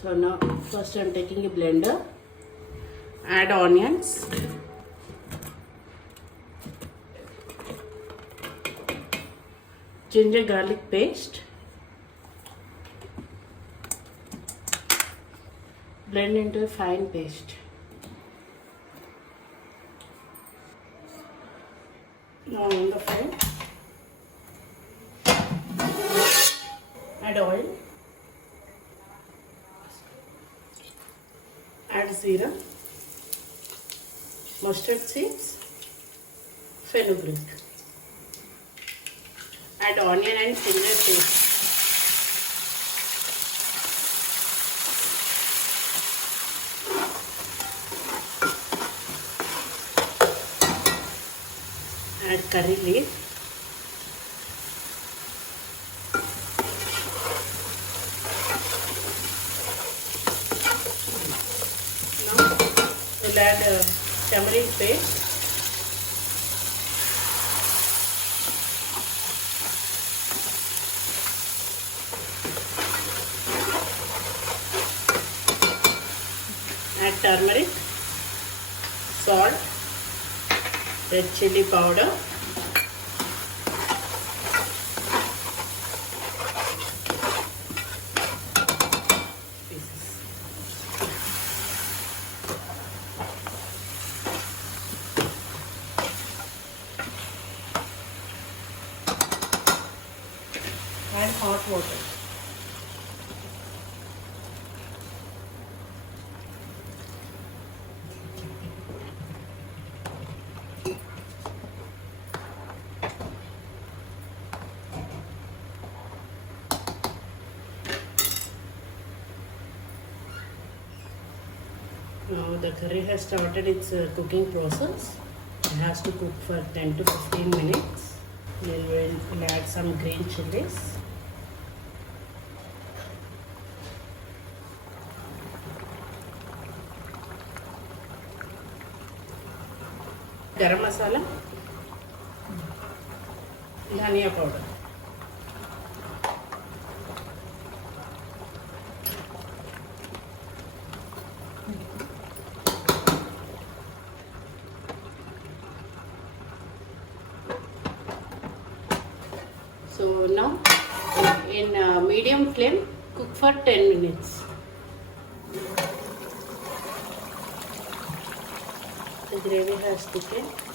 So now first I am taking a blender, add onions, ginger garlic paste, blend into a fine paste. Now on the fire, add oil, add zira, mustard seeds, fenugreek, add onion and ginger paste. Add curry leaf, now we'll add tamarind paste, add turmeric, salt, red chili powder, and hot water. Now the curry has started its cooking process. It has to cook for 10 to 15 minutes. Then we'll add some green chilies. Garam masala, dhania powder. So now in medium flame, cook for 10 minutes. The gravy has thickened.